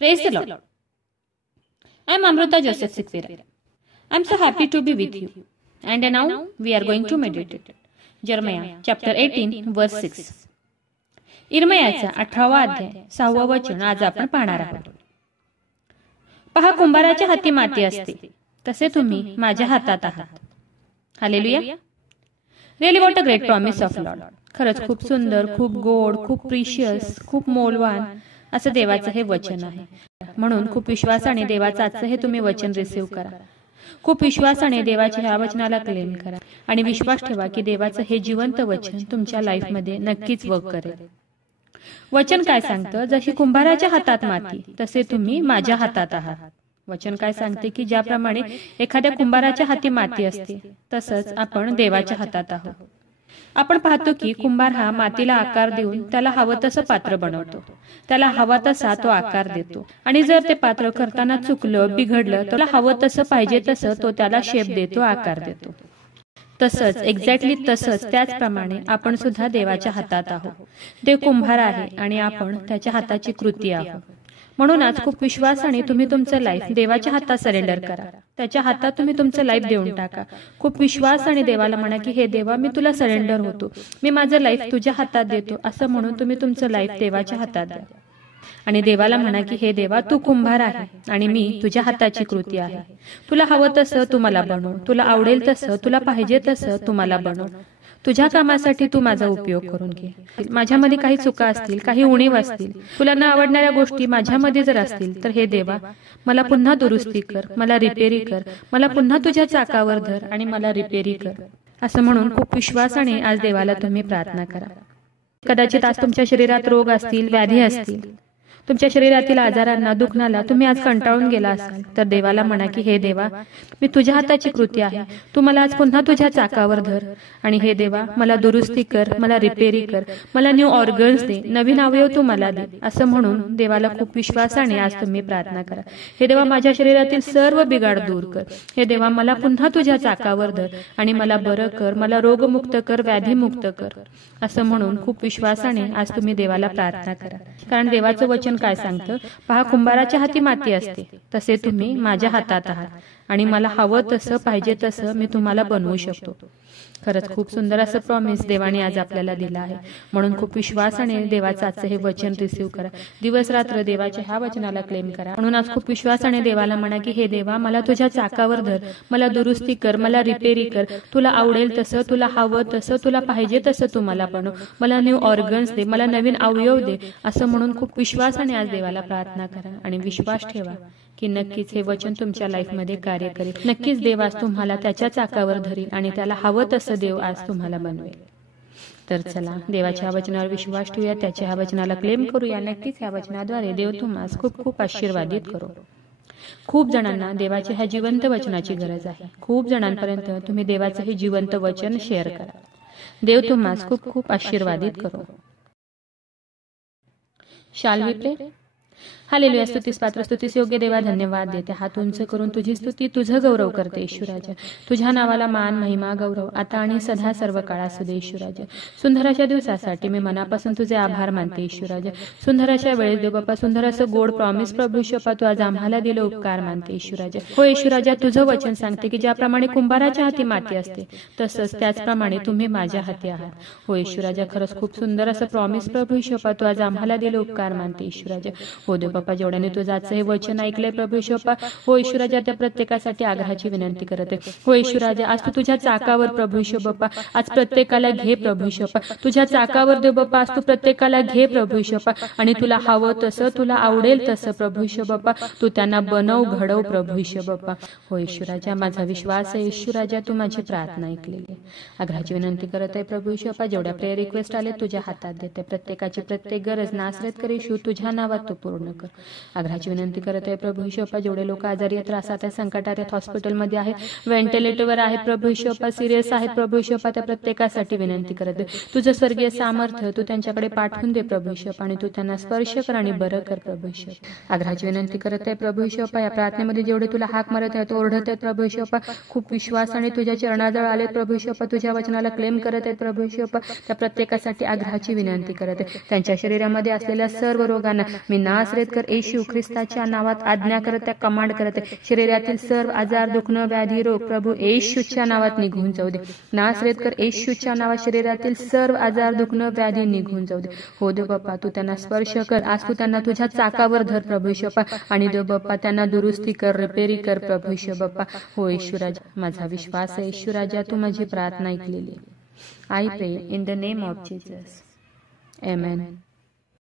Praise the Lord. I am Amrita Joseph Sikvera. I am so happy to be with you. And now we are going to meditate. Jeremiah chapter 18 verse 6. इर्मयाचा 18वा अध्याय 6वा वचन आज आपण पाहणार आहोत. पहा, कुंभाराच्या हाती माती असते, तसे तुम्ही माझ्या हातात आहात. Hallelujah. Really what a great promise of Lord. खरंच खूप सुंदर, खूप गोड, खूप प्रिशियस, खूप मोलवान असं देवाचं हे वचन आहे. म्हणून खूप विश्वासाने देवाचं आजचं हे तुम्ही वचन रिसीव्ह करा. खूप विश्वासाने देवाच्या ह्या वचनाला क्लेम करा आणि विश्वास ठेवा की देवाचं हे जिवंत वचन तुमच्या लाईफमध्ये नक्कीच वर्क करेल. वचन काय सांगतं? जशी कुंभाराच्या हातात माती, तसे तुम्ही माझ्या हातात आहात. वचन काय सांगते की ज्याप्रमाणे एखाद्या कुंभाराच्या हाती माती असते, तसंच आपण देवाच्या हातात आहोत. आपण पाहतो की कुंभार हा मातीला आकार देऊन त्याला हवं तसं पात्र बनवतो. त्याला हवा तसा तो आकार देतो आणि जर ते पात्र करताना चुकलं, बिघडलं, तर हवं तसं पाहिजे तसं तो त्याला शेप देतो, आकार देतो. तसंच एक्झॅक्टली तसंच त्याचप्रमाणे आपण सुद्धा देवाच्या हातात आहोत. देव कुंभार आहे आणि आपण त्याच्या हाताची कृती आहोत. म्हणून आज खूप विश्वासाने तुम्ही तुमचं लाईफ देवाच्या हातात सरेंडर करा. त्याच्या हातात तुम्ही तुमचं लाईफ देऊन टाका. खूप विश्वासाने देवाला म्हणा की हे देवा, मी तुला सरेंडर होतो, मी माझं लाईफ तुझ्या हातात देतो, असं म्हणून तुम्ही तुमचं लाईफ देवाच्या हातात द्या. आणि देवाला म्हणा की हे देवा, तू कुंभार आहे आणि मी तुझ्या हाताची कृती आहे. तुला हवं तसं तू मला बनव, तुला आवडेल तसं, तुला पाहिजे तसं तू मला बनव. तुझ्या कामासाठी तू माझा उपयोग करून घे. माझ्यामध्ये काही चुका असतील, काही उणीव असतील, तुला न आवडणाऱ्या गोष्टी माझ्यामध्ये जर असतील, तर हे देवा मला पुन्हा दुरुस्ती कर, मला रिपेरी कर, मला पुन्हा तुझ्या चाकावर धर आणि मला रिपेरी कर. असं म्हणून खूप विश्वासाने आज देवाला तुम्ही प्रार्थना करा. कदाचित आज तुमच्या शरीरात रोग असतील, व्याधी असतील, तुमच्या शरीरातील आजारांना, दुखण्याला तुम्ही आज कंटाळून गेला असाल, तर देवाला म्हणा की हे देवा, मी तुझ्या हाताची कृती आहे, तू मला आज पुन्हा तुझ्या चाकावर धर आणि हे देवा मला दुरुस्ती कर, मला रिपेरी कर, मला न्यू ऑर्गन्स दे, नवीन अवयव तू मला दे. असं म्हणून देवाला खूप विश्वासाने आज तुम्ही प्रार्थना करा. हे देवा, माझ्या शरीरातील सर्व बिघाड दूर कर. हे देवा, मला पुन्हा तुझ्या चाकावर धर आणि मला बरं कर, मला रोगमुक्त कर, व्याधीमुक्त कर. असं म्हणून खूप विश्वासाने आज तुम्ही देवाला प्रार्थना करा. कारण देवाचं वचन काय सांगतं? पहा, कुंभाराच्या हाती माती असते, तसे तुम्ही माझ्या हातात आहात आणि मला हवं तसं, पाहिजे तसं मी तुम्हाला बनवू शकतो. खरंच खूप सुंदर असं प्रॉमिस देवाने आज आपल्याला दिलं आहे. म्हणून खूप विश्वासाने देवाचं आजचं हे वचन रिसीव्ह करा. दिवस रात्र देवाच्या ह्या वचनाला क्लेम करा. म्हणून आज खूप विश्वासाने देवाला म्हणा की हे देवा, मला तुझ्या चाकावर धर, मला दुरुस्ती कर, मला रिपेरी कर, तुला आवडेल तसं, तुला हवं तसं, तुला पाहिजे तसं तू मला बनव, मला न्यू ऑर्गन्स दे, मला नवीन अवयव दे. असं म्हणून खूप विश्वासाने आज देवाला प्रार्थना करा आणि विश्वास ठेवा की नक्कीच हे वचन तुमच्या लाईफमध्ये कार्य करेल. नक्कीच देव आज तुम्हाला त्याच्या चाकावर धरेल आणि त्याला हवं तसं देव आज तुम्हाला बनवेल. तर चला, देवाच्या वचनावर विश्वास ठेवूया, त्याच्या ह्या वचनाला क्लेम करूया. नक्कीच ह्या वचनाद्वारे देव तुम्हाला खूप खूप आशीर्वादित करो. खूप जणांना देवाच्या ह्या जिवंत वचनाची गरज आहे. खूप जणांपर्यंत तुम्ही देवाचं हे जिवंत वचन शेअर करा. देव तुम्हाला खूप खूप आशीर्वादित करो. शाल वी प्रे? हालेलुया. स्तुतीस पात्र, स्तुतीस योग्य देवा, धन्यवाद देते. हात उंच करून तुझी स्तुती, तुझं गौरव करते ईश्वराजा. तुझ्या नावाला मान, महिमा, गौरव आता आणि सदा सर्व काळ असू दे ईश्वराजा. सुंदर अशा दिवसासाठी मी मनापासून तुझे आभार मानते ईश्वराजा. सुंदर अशा वेळेस देव बाप्पा, सुंदर असं गोड प्रॉमिस प्रभू ईश्वरा, तू आज आम्हाला दिलं उपकार मानते ईश्वराजा. हो ईश्वराजा, तुझं वचन सांगते की ज्याप्रमाणे कुंभाराच्या हाती माती असते, तसंच त्याचप्रमाणे तुम्ही माझ्या हाती आहात. हो ईश्वराजा, खरंच खूप सुंदर असं प्रॉमिस प्रभू ईश्वरा, तू आज आम्हाला दिलं उपकार मानते ईश्वराजा. हो देव बाप्पा, जेवढ्याने तुझं आजचं हे वचन ऐकलंय प्रभू ईश्वरा, हो ईश्वराजा, त्या प्रत्येकासाठी आग्रहाची विनंती करते. हो ईश्वराजा, आज तू तुझ्या चाकावर प्रभू ईश्वरा बाप्पा, आज प्रत्येकाला घे प्रभू ईश्वरा. तुझ्या चाकावर देव बाप्पा, आज तू प्रत्येकाला घे प्रभू ईश्वरा आणि तुला हवं तसं, तुला आवडेल तसं प्रभू ईश्वरा बाप्पा तू त्यांना बनव, घडव प्रभू ईश्वरा बाप्पा. हो ईश्वराजा, माझा विश्वास आहे ईश्वराजा, तू माझी प्रार्थना ऐकलेली आहे. आग्रहाची विनंती करत आहे प्रभू ईश्वरा, जेवढ्या प्रेयर रिक्वेस्ट आले तुझ्या हातात देते. प्रत्येकाची प्रत्येक गरज नासरेत कर येशू, तुझ्या नावात तू पूर्ण कर. आग्रहाची विनंती करत आहे प्रभू ईश्वरा, जेवढे लोक आजारी आहेत, त्रासात आहेत, संकटात आहेत, हॉस्पिटलमध्ये आहेत, व्हेंटिलेटरवर आहेत प्रभू ईश्वरा, सिरियस आहेत प्रभू ईश्वरा, त्या प्रत्येकासाठी विनंती करत आहे. तुझं स्वर्गीय सामर्थ्य तू त्यांच्याकडे पाठवून दे प्रभू ईश्वरा आणि तू त्यांना स्पर्श कर आणि बरं कर प्रभू ईश्वरा. आग्रहाची विनंती करत आहे प्रभू ईश्वरा, या प्रार्थनेमध्ये जेवढे तुला हाक मारत आहेत, ओरडत आहेत प्रभू ईश्वरा, खूप विश्वासाने तुझ्या चरणाजवळ आले प्रभू ईश्वरा, तुझ्या वचनाला क्लेम करत आहेत प्रभू ईश्वरा, त्या प्रत्येकासाठी आग्रहाची विनंती करत आहे. त्यांच्या शरीरामध्ये असलेल्या सर्व रोगांना मी नासरेत नासरेतकर येशू ख्रिस्ताच्या नावात आज्ञा करत कमांड करत शरीरातील सर्व आजार दुखणं व्याधी रोग प्रभू येशूच्या नावात निघून जाऊ दे. नासरेतकर येशूच्या नावात शरीरातील सर्व आजार दुखणं व्याधी निघून जाऊ दे. हो देव बाप्पा, तू त्यांना स्पर्श कर. आज तू त्यांना तुझ्या चाकावर धर प्रभू येशू बाप्पा, आणि देव बाप्पा त्यांना दुरुस्ती कर, रिपेरी कर प्रभू येशू बाप्पा. हो येशू राजा, माझा विश्वास आहे येशू राजा, तू माझी प्रार्थना ऐकलेली. I pray in the name of Jesus. Amen.